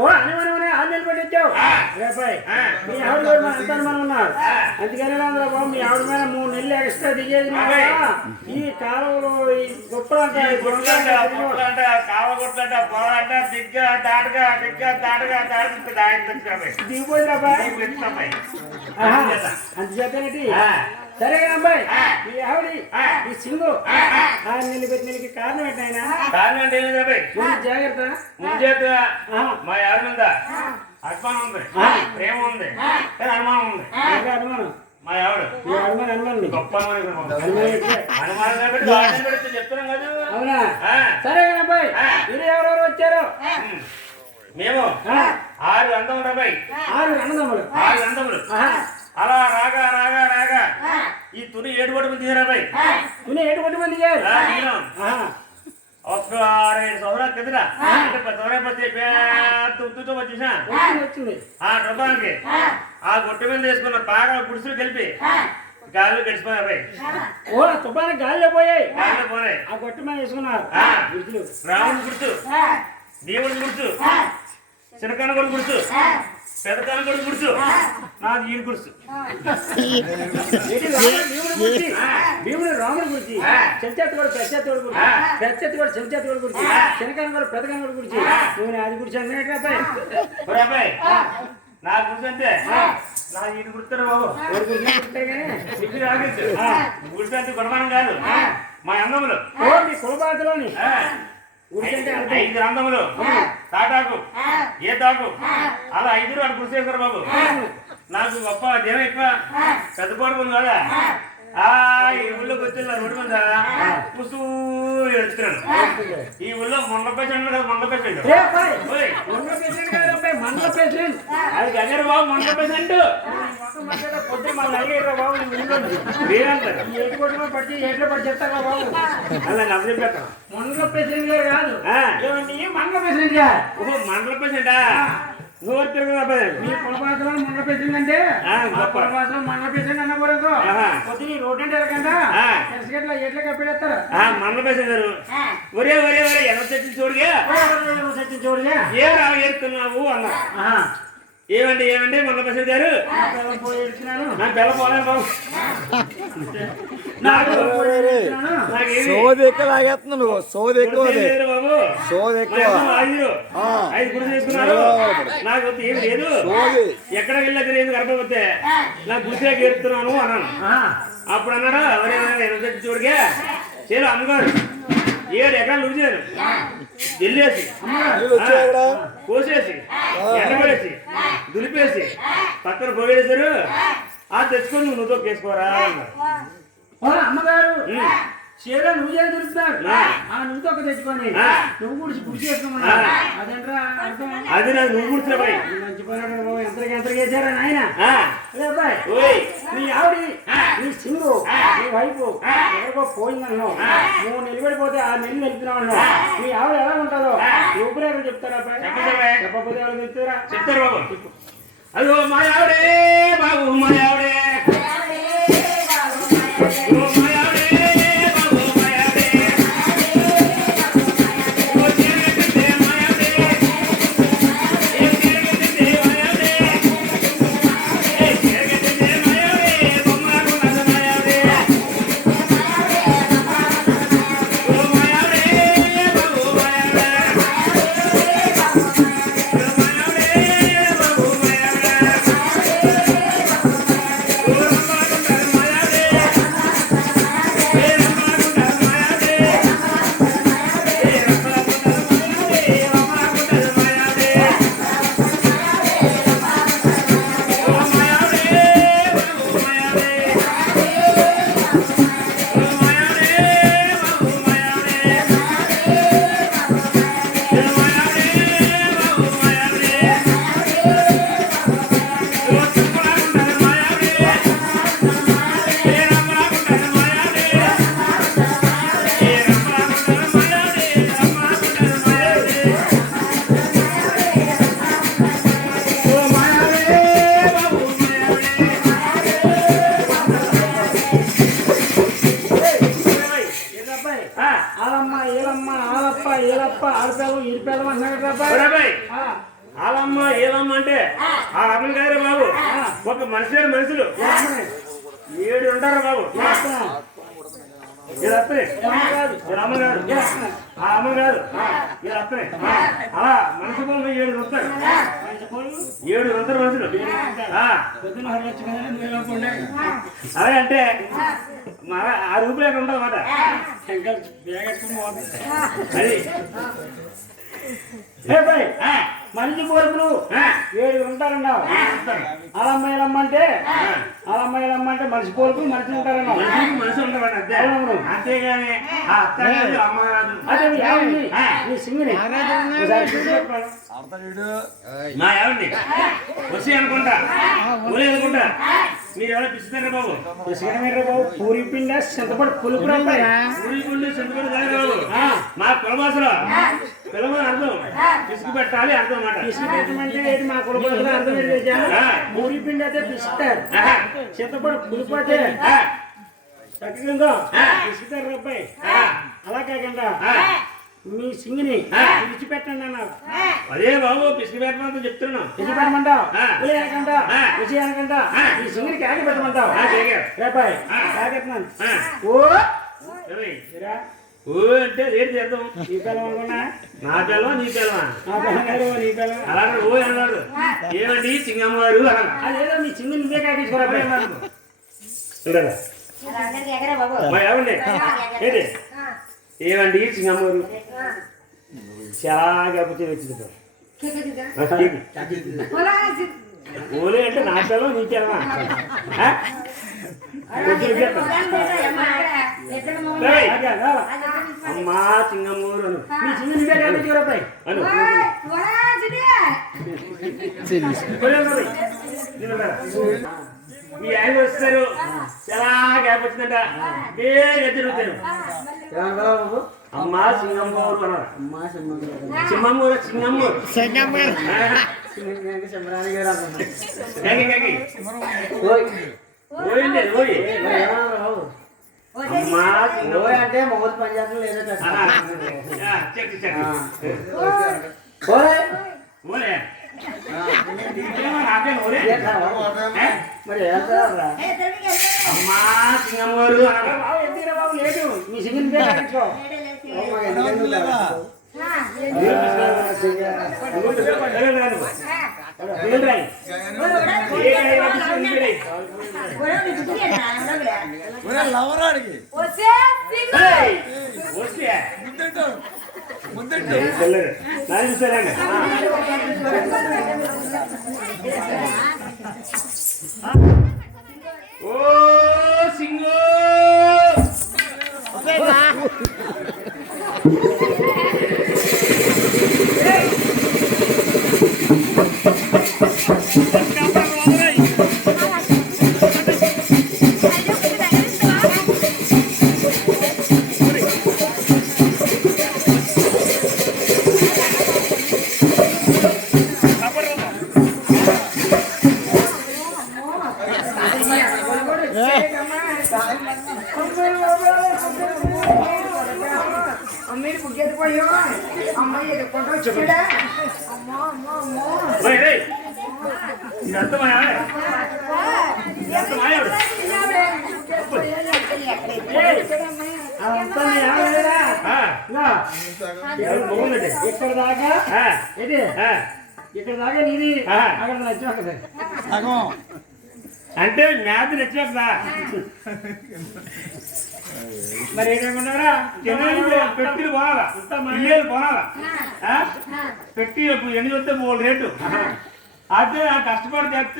ఓ అని మనం 6 నెలలు పట్టించావు రేపాయి మీ ఆవిడ అంతా మనం ఉన్నారు అందుకని బాబు మీ ఆవిడ మీద 3 నెలలు ఎక్స్ట్రా దిగేది ఈ కాలంలో ఈ గొప్పలంట కావగొట్లంట పొలంట దిగ్గా తాటగా దిగిపోయింది అబ్బాయి అందుచేతనేటి సరే అబ్బాయి మీ ఆవిడ ఈ సింగు 6 నెలలు పెట్టినకి కారణం ఏంటైనా కారణం అంటే జాగ్రత్త ముంచేత మా ఆవిడ మీద అభిమానం ఉంది ప్రేమ ఉంది అనుమానం ఉంది అనుమానం మా ఆవిడ అనుమానం గొప్ప చెప్తున్నాం కదా అవునా సరే అబ్బాయి మీరు ఎవరెవరు వచ్చారు మేము 6 అందములు అబ్బాయి 6 అందములు అలా రాగా ఈ తుని 7 కోటి మంది దిగారాబాయి తుని 7 కోటి మంది ఒక 6 సంవత్సరాల కిందట వచ్చేసా ఆ డబ్బానికి ఆ గొట్ట మీద వేసుకున్న బాగా గుడిసులు కలిపి గాల్లో గడిచిపోయాయి ఓ తుఫానికి గాలిలో పోయాయి పోయాయి ఆ గొట్ట మీద వేసుకున్నారు రాముడు గుర్తు దేవుడి గుర్తు చిన్నకన్న కూడా గుర్తు పెద్దకన్న కూడా గుర్తు నాది ఈ గుర్తు భీముడు రాముడు గురించి చెంచేత కూడా పెద్దతోడు గురించి పెద్దత కూడా చెంచేతోడు గురించి చిన్నకన్న కూడా పెద్దకన్న కూడా గురించి నువ్వు అది గురించి అన్నట్టు అబ్బాయి నా గుర్తు అంటే నా ఇది గుర్తురా బాబు గుర్తు అంటే గొడవనం కాదు మా అందములు మీ కులబాతలోని 5 అందములు తాటాకు ఏ తాకు అలా 5 అని గుర్తు చేశారు బాబు నాకు గొప్ప దేవ ఎక్కువ పెద్ద పడుకుంది కదా ఈ ఊళ్ళోకి వచ్చి రోడ్డు మీద పుస్తూ ఎడుతున్నాను ఈ ఊళ్ళో మొండ పేషెంట్ అది గజరు బాబు మొండ పేషెంట్ పొద్దున మళ్ళీ అడిగారు బాబు మీరంటారు పట్టి ఎట్లా పట్టి చెప్తారా బాబు అలా నవ్వు చెప్పేస్తాను మండల పేషెంట్ కాదు మండల పేషెంట్ మండల పేషెంటా నువ్వు మీ కులపాసలో మండల పేషెంట్ అంటే కులపాసలో మండల పేషెంట్ అన్నప్పుడు పొద్దున రోడ్డు అంటే ఎరకండా ఎట్లా కప్పిడేస్తారు మండల పేషెంట్ గారు ఒరే ఎలా చచ్చిన చూడగా ఏ రావు ఏరుతున్నావు అన్నా ఏమండి మండల పేషెంట్ గారు నాకు బెల్ల పోలేదు బాబు సోది ఎక్కువ లాగేస్తున్నావు నువ్వు సోది ఎక్కువ సోది ఎక్కువ 5 గుడి చేసుకున్నారు నాకు ఏమి లేదు ఎక్కడికి వెళ్ళక లేదు గర్భవతే నాకు గుడిసేకి ఏడుతున్నాను అన్నాను అప్పుడు అన్నాడు ఎవరైనా చూడగా చేరు అమ్మగారు 7 ఎకరాలు ఉడిచారు వెళ్ళేసి కోసేసి ఎండబడేసి దులిపేసి పక్కన పోగేసారు తెచ్చుకొని నువ్వుతో కేసుకోరా అన్నారు అమ్మగారు చీర నువ్వే దొరుకుతారు నువ్వుతో ఒక తెచ్చుకొని నువ్వు గుడిచి గుడి చేసుకున్నా అదేంట్రా అది నాకు నువ్వు గుడిచిన బాయ్ మంచి పని బాబు ఎంత చేశారా నాయన అబ్బాయి నీ ఆవిడ నీ సింగు నీ వైపు ఎవరికో పోయిందన్నావు నువ్వు నిలబడిపోతే 6 నెలలు వెళ్తున్నావు అన్నావు నీ ఆవిడ ఎలా ఉంటుందో రూపురేఖలు చెప్తారా అబ్బాయి చెప్పకపోతే ఎవరు చెప్తారు బాబు అదో మా ఆవిడే బాబు మా ఆవిడే ఏమంటున్నాడు అబ్బాయి? ఒరే అబ్బాయి, ఆ, వాళ్ళమ్మ ఏదమ్మ అంటే ఆ అమ్మలు గారే బాబు. ఒక మనుషులు 7 ఉంటారు బాబు. ఇది అప్పనే అమ్మ గారు, ఆ అమ్మ గారు ఇది అప్పనే. అలా మనిషి పోలు 7 ఉంటారు. 7 ఉంటారు మనుషులు. పొద్దున్న హరవచ్చు కదా నువ్వు వెళ్ళకుండా. అదే అంటే ఆ రూపులేక ఉంటుంది అన్నమాట. శంకర్ బేగట్టుకుని పోతుంది. అది ఏ అబ్బాయి, మనిషి పోరుకులు 7 ఉంటారన్నావు. అలమ్మాయిలమ్మంటే మనిషి పోరుకు మనిషి ఉంటారన్నావు. మనిషి ఉంటాడు అంతే. అంతేగాని ఆ అత్త కాదు, అమ్మ కాదు. అదే మీ ఆవిడ్ని, మీ సింగిని ఒకసారి చూసి చెప్పాడు. మా ఏమండి వచ్చి అనుకుంటా ఊరే అనుకుంటా. మీరు ఎవరో పిలుస్తారా బాబు? కృష్ణమేర బాబు, పూరి పిండ చింతపడి పులుపు అబ్బాయి. ఊరి గుండె చింతపడి కాదు బాబు. మా కులభాషలో పిలవని అర్థం పిసుకు పెట్టాలి అర్థం అన్నమాట. పిసికి పెట్టమంటే ఏంటి మా కులపడుతున్న అర్థం ఏంటి? పూరి పిండి అయితే పిస్తారు, చింతపడి పులుపు అయితే చక్కగా పిసుకుతారు అబ్బాయి. అలా కాకుండా మీ సింగిని విడిచిపెట్టండి అన్నారు. అదే బాబు పిసుకు పెట్టమంతా చెప్తున్నాను. విడిచిపెట్టమంటావు, అనకుండా విజయ అనకుండా ఈ సింగిని కాకి పెట్టమంటావు. రేపాయి కాకెత్తున్నాను. ఓ అంటే రేటు చేద్దాం. నీ పిల్లలు అనుకున్నా, నా పిల్లవా నీ పిల్లవా? నా పిల్లగారు నీ పిల్లలు అలాగే ఓ అన్నాడు. ఏమండి సింగమ్మ గారు అన్నాడు. అదేదో మీ సింగిని నువ్వే కాకించుకోరా చూడాలి ఏమండి ఏంటి? ఏమండి సింగమ్మ గారు చాలా వచ్చింది. ఓలే అంటే నా పిల్లవ నీ పిల్లవా? అమ్మా సింగమ్మూరు అను. మీ సింగిని నువ్వే కాకించుకోరా అబ్బాయి. అను మీ ఆయన వస్తారు చాలా గ్యాప్ వచ్చిందంట. బేగా తిరుగుతాను. అమ్మా సింగమ్మూరు అన్నారు. సింహమ్మూరు సింగమ్మూరు పోయింది పోయి. అమ్మా అంటే మొగలు పనిచేయడం లేదో చెక్ చెక్ ఓలే మరి అమ్మా సింగమ్మూరు అన్నారు. ఎందుకు బాబు లేదు, మీ సింగిని కాకించుకో. ఓ సింగో మీరు పుట్టేపోయో అమ్మాయి ఎదుర్కొంటూ వచ్చాడా? ఇదంతా మా ఆవిడ. ఇదంతా మా ఆవిడ. ఇక్కడ దాకా ఇది ఇక్కడ దాకా నీది అక్కడ నచ్చి అంటే మ్యాథ్ నచ్చేస్తా. మరి ఏమన్నారా? పెట్టి పోనాలా ఇల్లు పోనాలా పెట్టి ఎన్ని వస్తే 3 రేటు అదే కష్టపడి చేస్తే